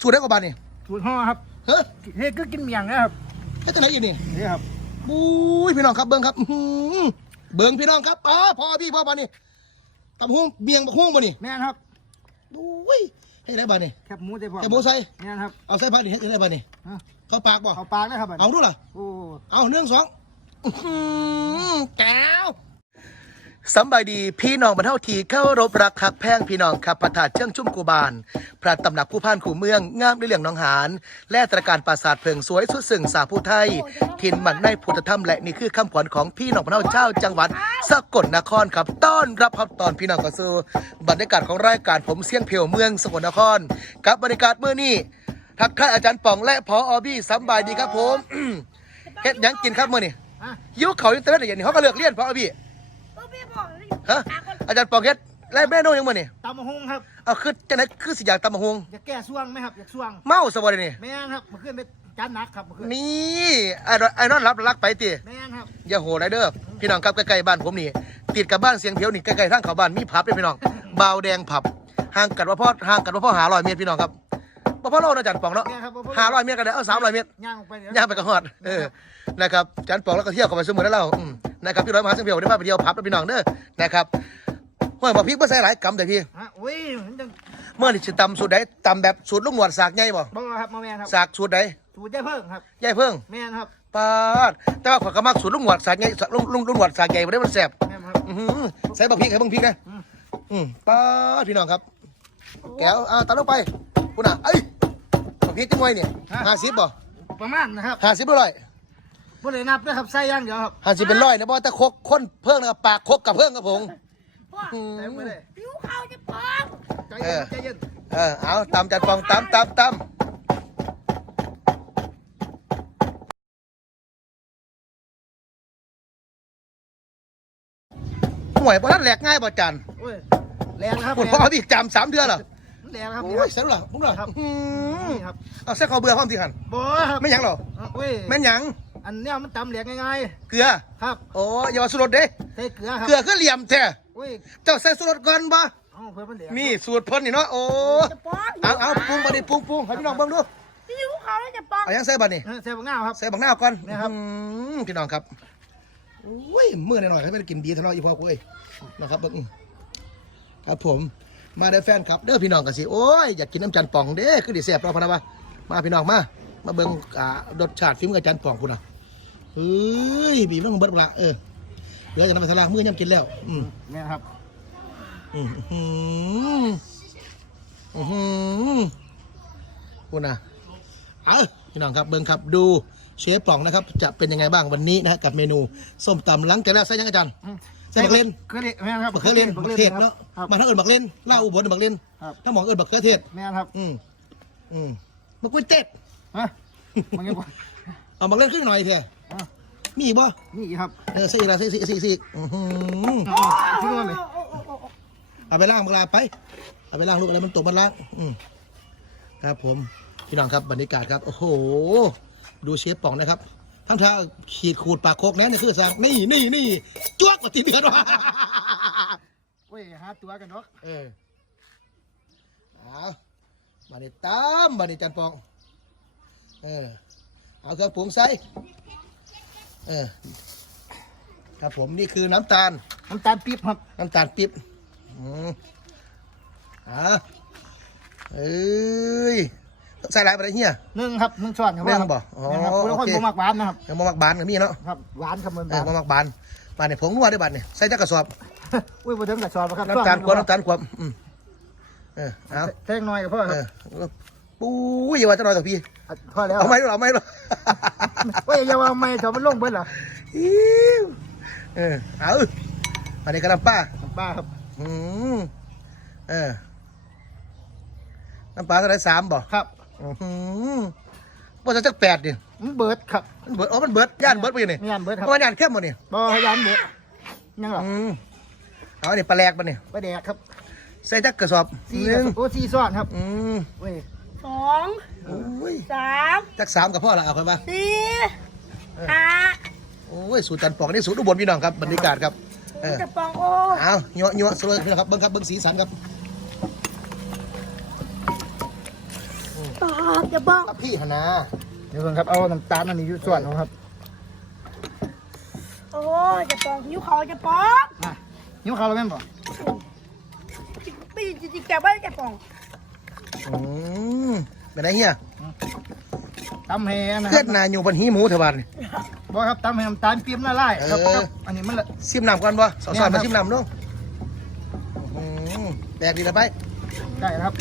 สูตรได้กว่าบาทนี่สูตรห่อครับเฮ้ยเฮ้ยก็กินเมียงนะครับเฮ็ดจังไหนอยู่นี่นี่ครับบุ้ยพี่น้องครับเบิ้งครับอื้อหือเบิ้งพี่น้องครับอ๋อพอพี่พ่อบาทนี่ตำหุ้งเบียงบักหุ้งบ่นี่แม่นครับบุ้ยให้ได้บาทนี่แคบหมูได้พอแกหมูใส่แม่นครับเอาใส่ผักนี่เฮ็ดจังได้บาทนี่ฮะเข้าปากบ่เอาปากนะครับบัดเอาดูล่ะโอ้เอาหนึ่งสองอื้อหือแก้ว สำบายดีพี่น้องบรรเทาทีเข้ารบรักคักแพงพี่น้องครับพระธาตุเชิงชุ่มกูบานพระตำหนักผู้พ่านขู่เมืองงามด้วยเหลืองหน้องหานและตระการปราสาทเพิงสวยสุดสึ่งสาผู้ไทยถิ่นหมันในพุทธธรรมและนี่คือคำขวัญของพี่น้องบรรเทาเจ้าจังหวัดสกลนครครับต้อนรับครับตอนพี่น้องกระซูบรรยากาศของรายการผมเสียงเพียวเมืองสกลนครกับบรรยากาศเมื่อนี้ทักทายอาจารย์ป่องและพออบี้สำบายดีครับผมเฮ็ดหยังกินครับมื่อนี้ฮะยิ้วเขาอินเทอร์เน็ตอย่างนี้เขาก็เลือกเลี่ยนเพราะอบี้ก็พี่บอกเลย ฮะอาจารย์ปองเฮ็ดและแม่โน่ยังมื่อนี่ตำมะฮุงครับเอาคือจังไหนคือสิอยากตำมะฮวงอยากแก้ส่วงไหมครับอยากส่วงเมาสวัสดีนี่แม่นครับมาขึ้นไปจานหนักครับมาขึ้นนี่ไอ้นไอ้นอนรับรักไปติแม่นครับอย่าโหดไรเด้อพี่น้องครับใกล้ๆบ้านผมนี่ ติดกับบ้านเสียงเพียวนี่ใกล้ๆทางเขาบ้านมีผับด้วยพี่น้องบาวแดงผับห่างกันว่าพ่อห่างกันว่าพ่อหาร้อยเมตรพี่น้องครับบ่พ่อโลนะอาจารย์ปองเนาะแม่นครับหาร้อยเมตรกันได้เอาสามร้อยเมตรย่างออกไปเดี๋ยวย่างไปกระหอดเออนะครับอาจารย์ปองแล้วก็เที่ยวเข้าไปสมุนแล้วเราอืมนะครับพี่ร้อยมหาเสียงเพียวได้มาไปเที่ยวผับแล้วพี่น้องเด้อนะครับห้วยบอกพี่เพื่อใส่หลายกำแต่พี่ฮะโอ้ยมันจังเมื่อนี่สิตำสูตรใดตำแบบสูตรลูกหนวดสากใหญ่บ่บ่ครับมาแม่นครับสากสูตรใดสูตรได้เพิ่งครับใหญ่เพิ่งแม่นครับปาดแต่ว่าข่อยก็มักสูตรลูกหนวดสากใหญ่สากลูกลูกลูกหนวดสากใหญ่บ่ได้มันแซ่บแม่นครับอื้อหือใส่บักพริกให้เบิ่งพริกนะอืมอืมปาดพี่น้องครับ แก้วอ่าตัดลงไปพุ่นน่ะเอ้ยบักพริกจังไว้เนี่ย50บ่ประมาณนะครับ50บ่ร้อย บ่ได้นับด้วยครับใส่อย่างเดียวครับ50เป็นร้อยนะบ่แต่คกคนเพิ่งนะครับปากคกกับเพิ่งครับผมพ่ออืใส่มไปเลยผิวเขาจะปองใจเย็นใจเย็นเออเอาตำจัดปองตำตำตำห่วยบ่ทันแหลกง่ายบ่จันโอ้ยแรงนะครับปวดแรพ่องพี่จำสามเดือนเหรอแรงครับโอ้นี่ครัยบเสร็จแล้วเหรอพุ่งเหรอครับอื้อหือนี่ครับเอาเส้นคอเบื่อพร้อมสิหันบ่ครับไม่หยังเหรออะโอ้ยแม่นหยัง อันเนี้ยมันตำแหลกง่ายเกลือๆครับโอ้อยาว่าสุรสเด้ใส่เกลือครับเกลือคือเหลี่ยมแท้โอ้ยเจ้าใส่สุรสก่อนบ่เอาเพิ่มมันแหลกนี่สูตรเพิ่นนี่เนาะโอ้จะปองเอาเอาปรุงบัดนี้ปรุงปรุงให้พี่น้องเบิ่งดูผิวเขาจะปองเอาหยังใส่บัดนี้ เออใส่บะง่าวครับ ใส่บักหน้าวก่อนนี่ครับอืมพี่น้องครับโอ้ยมื้อหน่อยๆให้มันกินดีเท่าน้อยอีพ่อกูเอ้ยนะครับเบิ่งครับผม มาได้อแฟนครับ เด้อพี่น้องกันสิ โอ้ยอยากกินน้ำจันป่องเด้คือดิแซ่บเราพะนะวะมาพี่น้องมา มาเบิ่งอ่ารสชาติฝีมืออาจารย์ป่องคุณน่ะ เฮ้ยบีบลงเบิดละเออเหลือจากน้ำมันสลากมื้อยำกินแล้ว อืมเนี่ยครับ อืมอืมอืมคุณน่ะเอาพี่น้องครับเบิ่งครับดูเชฟป่องนะครับ จะเป็นยังไงบ้างวันนี้นะฮะกับเมนูส้มตำหลังจากนั้นใส่ยังอาจารย์อืมใส่บักเลนเกลือเล่นแม่นครับบักเขือเล่นบักเทศเนาะครับมาถ้าเอิญบักเล่นเล่าอุบลบักเล่นครับถ้าหมองเอิญบักเขือเทศแม่นครับ อืมอืมบักกุ้ยเต็ดฮะมันยังบ่เอาบักเล่นขึ้นหน่อยเถอะอะ มีอีกบ่นี่ครับเออใส่อีกละใส่ใส่ใส่ใส่อื้อหืออ๋อทิ้งไว้ไหมเอาไปล้างบักลาไป เอาไปล้างลูกอะไรมันตกมันล้างอืมครับผมพี่น้องครับบรรยากาศครับ โอ้โห ดูเชฟป่องนะครับทั้งท่าขีดขูดปากโคกแน่นี่คือสั่งนี่นี่นี่จวกกว่าตีเดือนวะโอ้ยหาตัวกันเนาะเออเอามาเนี่ตามมาเนี่จันปอง เออ เอาเครื่องปรุงใส่ เออ ครับผมนี่คือน้ำตาล น้ำตาลปี๊บครับ น้ำตาลปิ๊บอืมอ่าเอ้ยใส่หลายไปเลยเฮียหนึ่งครับหนึ่งช้อนครับหนึ่งบ่อ๋อแม่นครับคุณโอคนเค บ่มักหวานนะครับยังมามักบานกับมีเนาะครับ หวานครับมันเอหอวานมามักบานบานเนี่ยผงนัวได้บานเนี่ยใส่จักกระสอบ อุ้ยบ่ถึงกับช้อนครับน้ำตาลกวนน้ำตาลกวนอืมเออเอาแท่งน้อยกับพ่อคเอรับอ ปุ้ยอย่าว่าจะน้อยต่อพี่ พอแล้วเอาไหมหรอเอาไหมหรอโอ้ยอย่าว่าไม่เถอะมันลงเบิดเหรออิ๊วเออเอาอันนี้กระลำป้าน้ำปลาครับอืมเออน้ำปลาเท่าไหรสามบ่ครับอืมบ่จะจักแปดดิมันเบิดครับมันเบิดอ๋อมันเบิดย่านเบิดไปอยู่นี่ไม่ยันเบิดครับเพราะว่าย่านเข้มหมดนี่บ่ให้ยันเบิดยังหรออืมเอาอันนี้ปลาแหลกปะนี่ไปแดกครับใส่จักกระสอบสี่หนึ่งโอ้สี่ซ้อนครับอืมเว้ย สอง โอ้ย สาม จักสามกับพ่อละเอาค่อยมาสี่ห้าโอ้ยสูตรจันปองนี่สูตรอุบลพี่น้องครับบรรยากาศครับเออจะปองโอ้เอาเยอะเยอะสวยนะครับเบิ้งครับเบิ้งสีสันครับปองจะปองครับพี่หนนาเดี๋ยวก่อนครับเอาน้ำตาลอันนี้อยู่ส่วนเอาครับโอ้จะปองหิวเขาจะปองอะนิ้วเขาเราแม่นบ่ปีจริงๆแกไม่ได้จะปองอืมเป็นไงเฮีย ตำแหนะคเพื่รัอบนนาอยู่บนหีหมูเถอะบานนี่บ่ครับตำแหน้ำตาลเปียมละลายครับเออ ครับอันนี้มันละ ซิมน้ำก่อนบ่สอเนี่สยอนครัมาบซิมน้ำเนาะอืมแดกดีละไปได้ครับ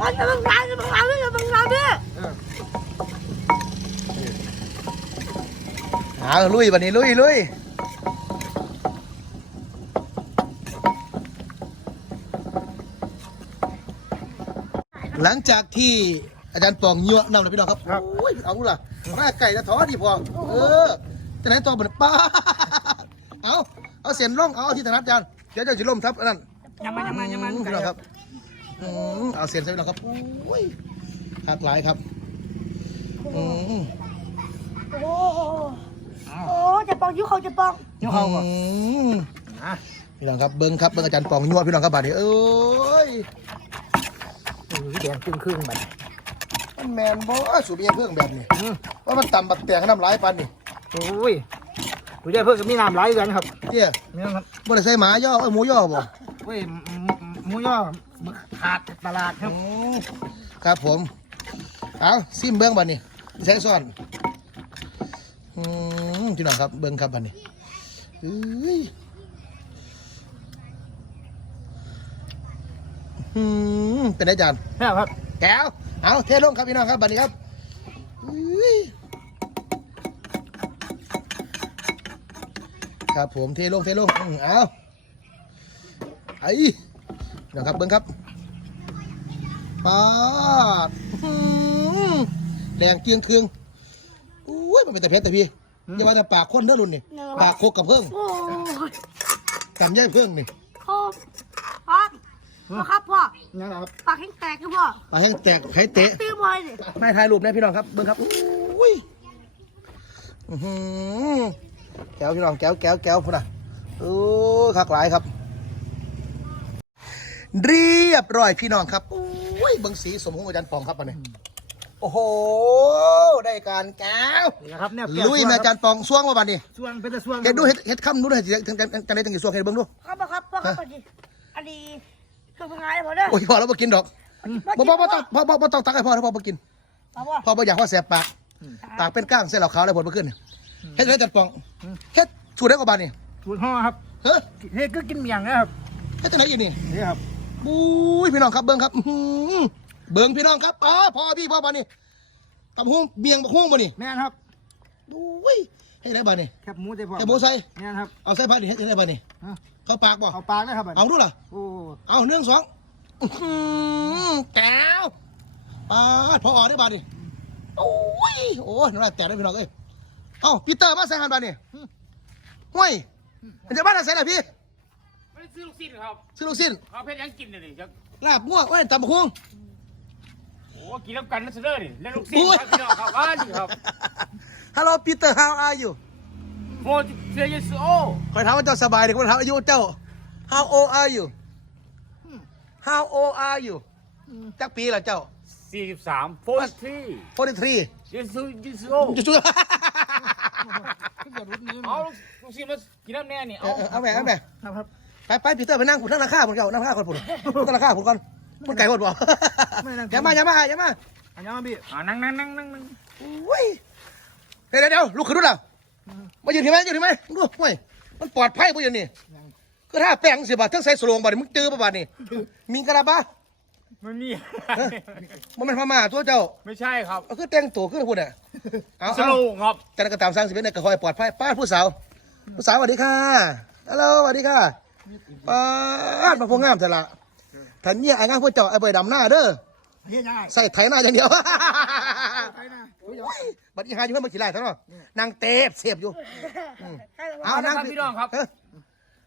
มันจะบังคับจะบังคับจะบังคับเนี่ยเออเอาลุยวันนี้ลุยลุยหลังจากที่ อาจารย์ปองยั่วนำเลยพี่น้องครับ โอ้ยเอาล่ะมาไก่ละท้อดีพอเออจะไหนต่อบันป้าเอาเอาเสียนร่องเอาที่ถนัดอาจารย์เดี๋ยวจะจะล่มทับอันนั้นยังมายังมายังมาอืพี่น้องครับอืมเอาเสียนใส่พี่น้องครับโอ้ยหักหลายครับอืมโอ้โอ้จะปองหิวเขาจะปองนิ้วเขาบ่อืมอะพี่น้องครับเบิ้งครับเบิ้งอาจารย์ปองยั่วพี่น้องครับบาดนี้เอ้ยโอ้ยแดงครึ่งครึ่งๆบัด มันแมนบ่สูบเบียร์เพิ่งแบบนี้ว่ามันต่ำบักแตงน้ำลายปันนี่โอ้ยดูได้เพิ่มกับมีน้ำไหลกันครับเตี้ยนี่ครับบ่ได้ใส่หมาย่อเอ้ยหมูย่อบ่เว้ยหมูหมูย่อขาดตลาดครับอืมครับผมเอาซิมเบิ้งบัดนี้ใส่ซ่อนอืมพี่น้องครับเบิ้งครับบัดนี้เอ้ยอืมเป็นไงอาจารย์แค่ครับแก้ว เอาเทลงครับพี่น้องครับบัดนี้ครับอุ้ยครับผมเทลงเทลงอืมเอาไอ้พี่น้องครับเบิ้งครับปาดอื้อหือแดงเกรียงเคืองอุ้ยมันเป็นแต่เพชรแต่พี่อย่าว่าแต่ปากคนเด้อรุ่นนี่ปากโคกกับเพิ่งโอ้ยกำย่ายเพิ่งนี่พ่อพ่อ พ่อครับพ่อยังไงครับปากแข็งแตกคือพ่อปากแห้งแตกให้เตะตื้อมอยดิไม่ถ่ายรูปนะพี่น้องครับเบิ้งครับอุ้ยอื้อหือแก้วพี่น้องแก้วแก้วแก้วพุ่นน่ะโอ้คักหลายครับ เรียบร้อยพี่น้องครับอุ้ยเบิ้งสีสมของอาจารย์ปองครับอันนี้โอ้โหได้การแก้วนี่นะครับเนี่ยลุยแม่อาจารย์ปองสวงมาบัดนี้ส่วนเป็นแต่ส่วนเห็ดดูเห็ดเห็ดคำดูหน่อยสิจังจังจังได้จังกี่สวงเห็ดเบิ้งดูครับพ่อครับพ่อครับอันนี้อันนี้ เครื่องทำงานพ่อเด้อโอ้ยพอแล้วบ่กินดอกบ่บ่บ่ต้องบ่บ่บ่ต้องตักให้พ่อถ้าพ่อบ่กินพ่อพ่อพ่อบ่อยากพ่อแสบปากปากเป็นก้างเส้นเหล่าขาวเลยผลมาขึ้นเฮ็ดได้จัดปองเฮ็ดสูตรได้กว่าบานนี่สูตรห่อครับเฮ้ยเฮ้ยก็กินเมียงนะครับเฮ็ดจังไหนอีกนี่นี่ครับบุ้ยพี่น้องครับเบิ้งครับอื้อหือเบิ้งพี่น้องครับอ๋อพ่อพี่พ่อบานนี่ตำหุ้งเบียงบักหุ้งบ่นี่แม่นครับบุ้ยเฮ็ดได้บานนี่แคบหมูได้พอแค่หมูใส่แม่นครับเอาใส่ผักนี่เฮ็ดจังได้บานนี่ฮะ เข้าปากบ่เอาปากนะครับบัดเอาดูล่ะ โอ้เอาหนึ่งสองอื้อหือแก้วปาดพอออกได้บานนี่โอ้ยโอ้ยน้ำลายแตกได้พี่น้องเอ้ยเอ้าปีเตอร์มาใส่หันบานนี่ห้วยมันจะบ้านอะไรใส่ล่ะพี่ไม่ได้ซื้อลูกชิ้นครับซื้อลูกชิ้นเขาเพชรยังกินเลยนี่ครับลาบมั่วไว้ตำบักหุ่ง โอ้กินแล้วกันนะเสนอนี่เล่นลูกชิ้นครับพี่น้องครับว่าจริงครับ ฮัลโหลปีเตอร์ how are you โมเซียสโอคอยถามว่าเจ้าสบายดีคอยถามอายุเจ้า how old are you how old are you จักปีละเจ้าสี่สิบสามโฟร์ทรี43ยิสุยิสุโอจุ๊เอาลูกชิ้นมากินน้ำแน่นี่เอเอาอเออเอาแม่เอาแม่ครับครับไปไปปีเตอร์ไปนั่งคุณนั่งราคาผมเจ้านั่งราคาคนผมนั่งราคาผมก่อนมันไก่หมดบ่อย่ามาอย่ามาอย่ามาอันนี้มาพี่อ่านั่งนั่งนั่งนั่งนั่งอุ้ยเดี๋ยวเดี๋ยวเดี๋ยวลุกขึ้นดูล่ะ มาอยู่ที่ไหมอยู่ที่ไหมดูห้วยมันปลอดภัยป่ะอยู่นี่คือถ้าแป้งสิบบาททั้งใส่สโลงบาทมึงเจอป่ะบาทนี่มีกระบะไม่มีมันเป็นพม่าตัวเจ้า ไม่ใช่ครับเอาคือแต่งตัวขึ้นพูดอะเอาสโลเอางครับแต่ก็ตามสร้างสิเป็นในกระคอยปลอดภัยป้าดผู้สาวผู้สาวสวัสดีค่ะฮัลโหลสวัสดีค่ะป้าดมาพงงามแต่ละทันเนี่ยไอ้งามพวกเจ้าไอ้ใบดำหน้าเด้อเฮ้ยยังไงใส่ไถหน้าอย่างเดียวไปนะโอ้ยโอ้ย บัดนี้หาอยู่เพื่อนมาขี่ไล่ทั้งนั้นนางเตบเสียบอยู่เอาละครับพี่น้องครับเออ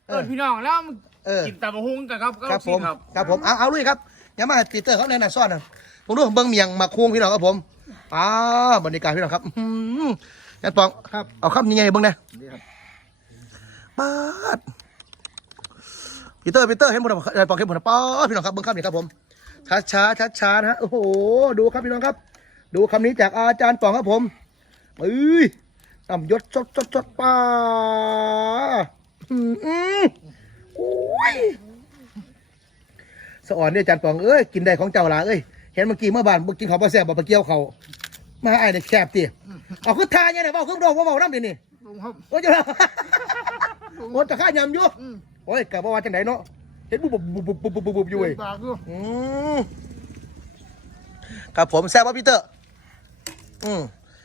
เออพี่น้องแล้วมันเออ กินตำบักหุ่งกันครับก็คลูรับกผชิ้มนครับ ครับผมเอาเอาลุยครับอย่ามาตีเตอร์เขาในน่ะซ่อนน่ะผมดูเบิ้งเมียงมาควงพี่น้องครับผมอ้าวบรรยากาศพี่น้องครับอื้อหือยันปองครับ เอาคำยังไงเบิ้งนะนี่ครับปาดปีเตอร์ปีเตอร์เห็นหมดแล้วปอกเห็นหมดแล้วป๊าดพี่น้องครับเบิ้งครับนี่ครับผมช้าช้าช้าช้าๆนะฮะโอ้โหดูครับพี่น้องครับ ดูคำนี้จากอาจารย์ป๋องครับผมเอ้ยต่ำยศจดจดจดป้าอืมอืมโอ้ยสะอ่อนเนี่ยอาจารย์ป๋องเอ้ยกินได้ของเจ้าละเอ้ยเห็นเมื่อกี้เมื่อบ้านเมื่อกินเขาวปลาแซ่บบอกปลาเกี๊ยวเขามาไอ้เนี่ยแคบตีเอาขึ้นทานยังไงบอกเครื่องโดดว่าบอกน้ำดินี่ลุงครับโอ้ยเจ้าโอ้ยจะฆ่ายำอยู่อืมโอ้ยกะบ่ว่าจังไดเนาะเห็นบุบบุบบุบบุบบุบบุบบุบอยู่เว้ยปากอยู่อืมครับผมแซ่บป่ะพีเตอร์ อืม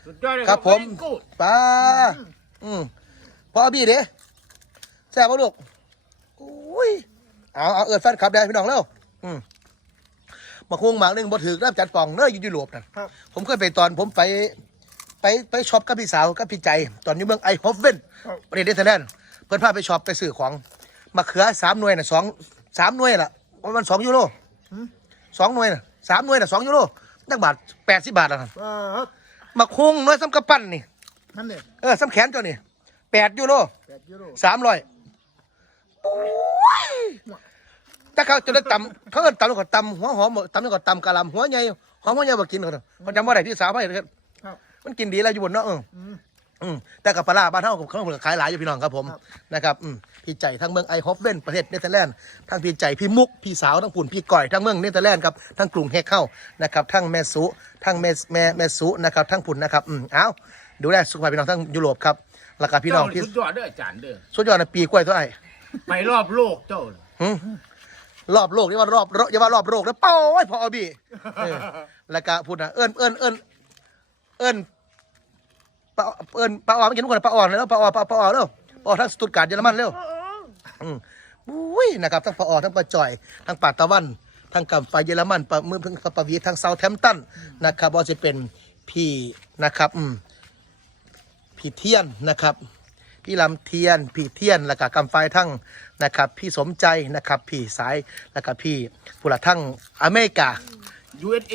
สุดยอดเลยครับผมกูดป้าอืมพ่อบี้เด้แซ่บป่ะลูกอุ้ยเอาเอาเอิดแฟนคลับได้พี่น้องแล้วอืมมาคุ้งหมากหนึงบ่ถือน้ำจัดป่องเด้ออยู่ยุโรปนั่นครับผมเคยไปตอนผมไป ไปไปช็อปกับพี่สาวกับพี่ใจ ตอนอยู่เมืองไอฮอฟเวนประเทศเนเธอร์แลนด์เพิ่นพาไปช็อปไปซื้อของมะเขือสามหน่วยน่ะสองสามหน่วยล่ะประมาณสองยูโรสองหน่วยน่ะสามหน่วยน่ะสองยูโรตั้งบาทแปดสิบบาทแล้วครับเออครับ มะคุงหน่วยซ้ำกระปั้นนี่ นั่นเนี่ยเออซ้ำแขนเจ้านี่แปดยูโรแปดกิโลสามร้อยถ้าเขาจะได้ตำเขาเอินตำแล้วก็ตำหัวหอมตำแล้วก็ตำกะหล่ำหัวใหญ่หอมหัวใหญ่บ่กินเขาเถอะเขาจำว่าได้พี่สาวไปเถอะครับมันกินดีแล้วอยู่บนเนาะเออ อืมอืมแต่กับปลาร้าบ้านเฮาเขาขายหลายอยู่พี่น้องครับผมครับ นะครับอืมพี่ใจทั้งเมืองไอฮอฟเวนประเทศเนเธอร์แลนด์ทั้งพี่ใจพี่มุกพี่สาวทั้งปุ่นพี่ก่อยทั้งเมืองเนเธอร์แลนด์ครับทั้งกรุงเฮกเข้านะครับทั้งแม่สุทั้งแม่แม่แม่สุนะครับทั้งปุ่นนะครับอืมเอ้าดูแลสุขภาพพี่น้องทั้งยุโรปครับแล้วก็พี่น้องที่เจ้าสุดยอดเด้ออาจารย์เด้อสุดยอดนะปีกล้วยตัวไอ้ไปรอบโลกเจ้าหึรอบโลกนี่ว่ารอบอย่าว่ารอบโลกนะเป้าไอ้พออบี เออแล้วก็พูดนะเอิ้นเอิ้นเอิ้นเอิ้น ปะเอิ้นปะอ่อนไม่กินทุกคนปะอ่อนเลยแล้วปะอ่อนปะปะอ่อนแล้วปะอ่อนทั้งสตุตการ์ดเยอรมันเร็วอืมอุ้ยนะครับทั้งปะออทั้งปะจ่อยทั้งป่าตะวันทั้งกำไฟเยอรมันปะมือพึ่งปะวีทั้งเซาแทมตันนะครับว่าจะเป็นพี่นะครับอืมพี่เทียนนะครับพี่ลำเทียนพี่เทียนแล้วก็กำไฟทั้งนะครับ พี่สมใจนะครับ พี่สายแล้วก็พี่ผู้ละทั้งอเมริกา USA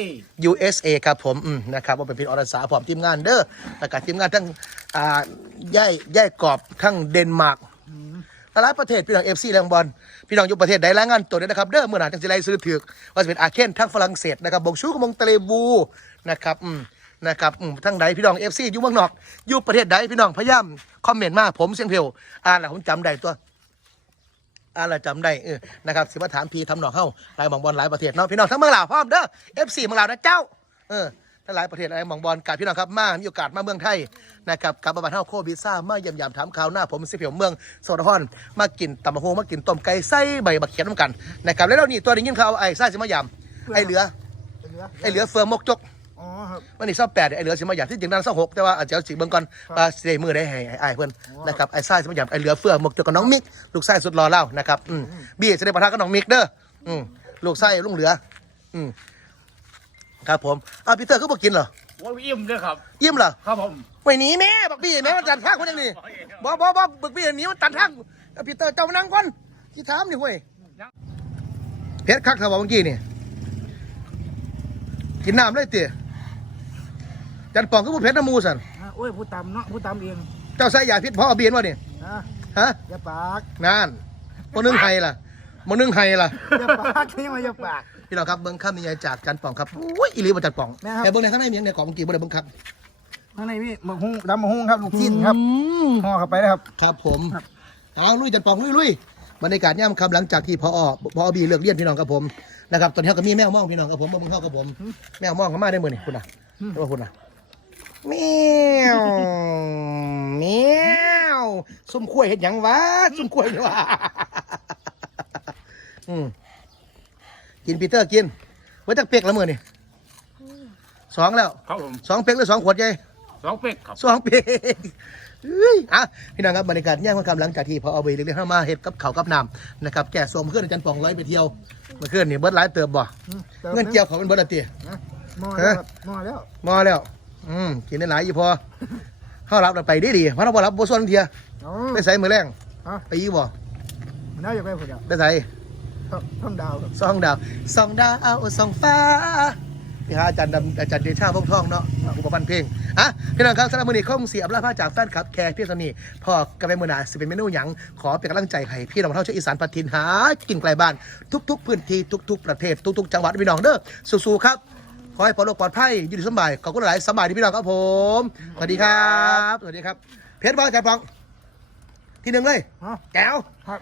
USA ครับผมอืมนะครับว่าเป็นพิษอรสาพร้อมทีมงานเด้อแล้วก็ทีมงานทั้งอ่าย่ายย่ายกรอบทั้งเดนมาร์กหลายประเทศพี่น้องเอฟซีแรงบอลพี่น้องอยู่ประเทศใดรายงานตัวด้วยนะครับเด้อเมื่อหนาจังสิไลซื้อถือว่าจะเป็นอาเคนทั้งฝรั่งเศสนะครับบงชูกับมงเตเลบูนะครับอืมนะครับอืมทั้งใดพี่น้องเอฟซีอยู่เมืองนอกอยู่ประเทศใดพี่น้องพยายามคอมเมนต์มาผมเสียงเพลวอ่านแล้วผมจำได้ตัว อ่าเรจำได้เออนะครับสิมาถามพีทำหนองเฮ้าหลายหมองบอลหลายประเทศเนาะพี่น้องทั้งเมืองลาวพร้อมเด้อ F4 เมืองลาวนะเจ้าเออทั้งหลายประเทศอะไรหมองบอลกับพี่น้องครับมามีโอกาสมาเมืองไทยนะครับกลับมาบ้านเฮาโควิดซ่ามาเยี่ยมยามถามข่าวหน้าผมสิเพียวเมืองโซนฮอนมากินตำมะฮงมากินต้มไก่ไส้ใบบักเขียนน้ำกันนะครับแล้วเรานี่ตัวนี้ยินข่าวไอ้ไส้สิมายามไอ้เหลือเป็นเหลือไอ้เหลือเฟืองมกจก อ๋อครับ มันนี่เศร้าแปดไอ้เหลือสิมาหยาบที่จริงนั้นเศร้าหกแต่ว่าอาจจะเอาสิเบิ่งก่อนว่าสิได้มือได้ให้ไอ้เพื่อนนะครับไอ้ไส้สิมาหยาบไอ้เหลือเฟือหมกจกกับน้องมิก ลูกไส้สุดรอเล่านะครับอืมบี้จะได้ประทะกับน้องมิกเด้ออืมลูกไส้ลุงเหลือ อืมครับผมอ้าวพีเตอร์ก็บอกกินเหรอว่าอิ่มเด้อครับ ยิ้มเหรอครับผมไม่หนีแม่บักบี้แม่มันตันทางคนอย่างนี้บ่บ่บ่บักบี้หนีมันตันทางเอาพีเตอร์เจ้ามานั่งก่อนที่ถามนี่เว้ยเพชรคักเท่าว่าเมื่อกี้นี่กินน้ำเลยเตี๋ย จันป่องก็พูดเพชรน้ำมูสันอะโอ้ยผู้ตำเนาะผู้ตำเองเจ้าใส่ยาพิษเพราะเอาเบียนวะนี่นะฮะอย่าปากนานมันนึ่งไห้ล่ะมันนึ่งไห้ล่ะอย่าปากนี่มาอย่าปากพี่น้องครับเบิ้งข้ามนิยายจากจันป่องครับอุ้ยอีหลีมาจันป่องแม่ครับ แต่เบิ้งในข้างในมีอย่างในกล่องเมื่อกี้เบิ้งในเบิ้งครับข้างในนี่หมึกหุ้งดำหมึกหุ้งครับลูกชิ้นครับอืมห่อเข้าไปนะครับ ครับผมครับเอาลุยจันป่องลุยลุยบรรยากาศย่ำคำหลังจากที่พอพอบีเลิกเรียนพี่น้องครับผมนะครับตอนนี้เขาก็มีแมวมองพี่น้องครับผมมาเบิ้งเข้ากับผม แมวมองเขามาได้มือนี่คุณน่ะเรียกว่าคุณน่ะ แมวแมวซุ่มคุ้ยเห็นยังวะซุ่มคุ้ยเนี่ยวะอืมกินปีเตอร์กินไว้จักเปียกละมือนี่สองแล้วครับผมสองเปียกหรือสองขวดใหญ่สองเป็กครับสองเปียกเฮ้ยอะพี่น้องครับบรรยากาศย่างความกำลังจากที่พอเอาไปเรียกๆเข้ามาเห็ดกับเขาวกับน้ำนะครับแก่สวมเพื่อนอาจารย์ปองร้อยไปเที่ยวเมื่อคืนนี่เบิร์ดหลายเติบบ่อืมติมเงินเกี่ยวเขาเป็นเบิร์ดละเตียนะหม้อแล้วครับหม้อแล้ว มาแล้ว อืมกินได้หลายอยู่พอเข้ารับเราไปได้ดีเพราะเราบ่รับบ่ส่วนเทียอ๋อ ไปใส่มือแรงฮะ ไปยี่บ่มันน่าจะไปคนเดียวไปใส่ครับท่องดาวครับสองดาวสองดาวสองฟ้าไปหาอาจารย์ดำอาจารย์เดชาพงทองเนาะอุปปันเพลงอะพี่น้องครับสำหรับมื้อนี้คงเสียบลาผ้าจากแฟนคลับแขกพี่สนีพอกาแฟมือหนาสิเป็นเมนูหยังขอเป็นกำลังใจให้พี่น้องเท่าชาวอีสานพัทินหากินไกลบ้านทุก ๆ พื้นที่ทุก ๆ ประเทศทุก ๆ จังหวัดพี่น้องเด้อสู้ๆครับ ขอให้ปลอดโรคปลอดภัยอยู่ดีสำบายขอบคุณหลายสำบายดีพี่น้องครับผม สวัสดีครับ สวัสดีครับ เพชรบ้างอาจารย์ปองที่หนึ่งเลย ฮะ แก้ว ครับ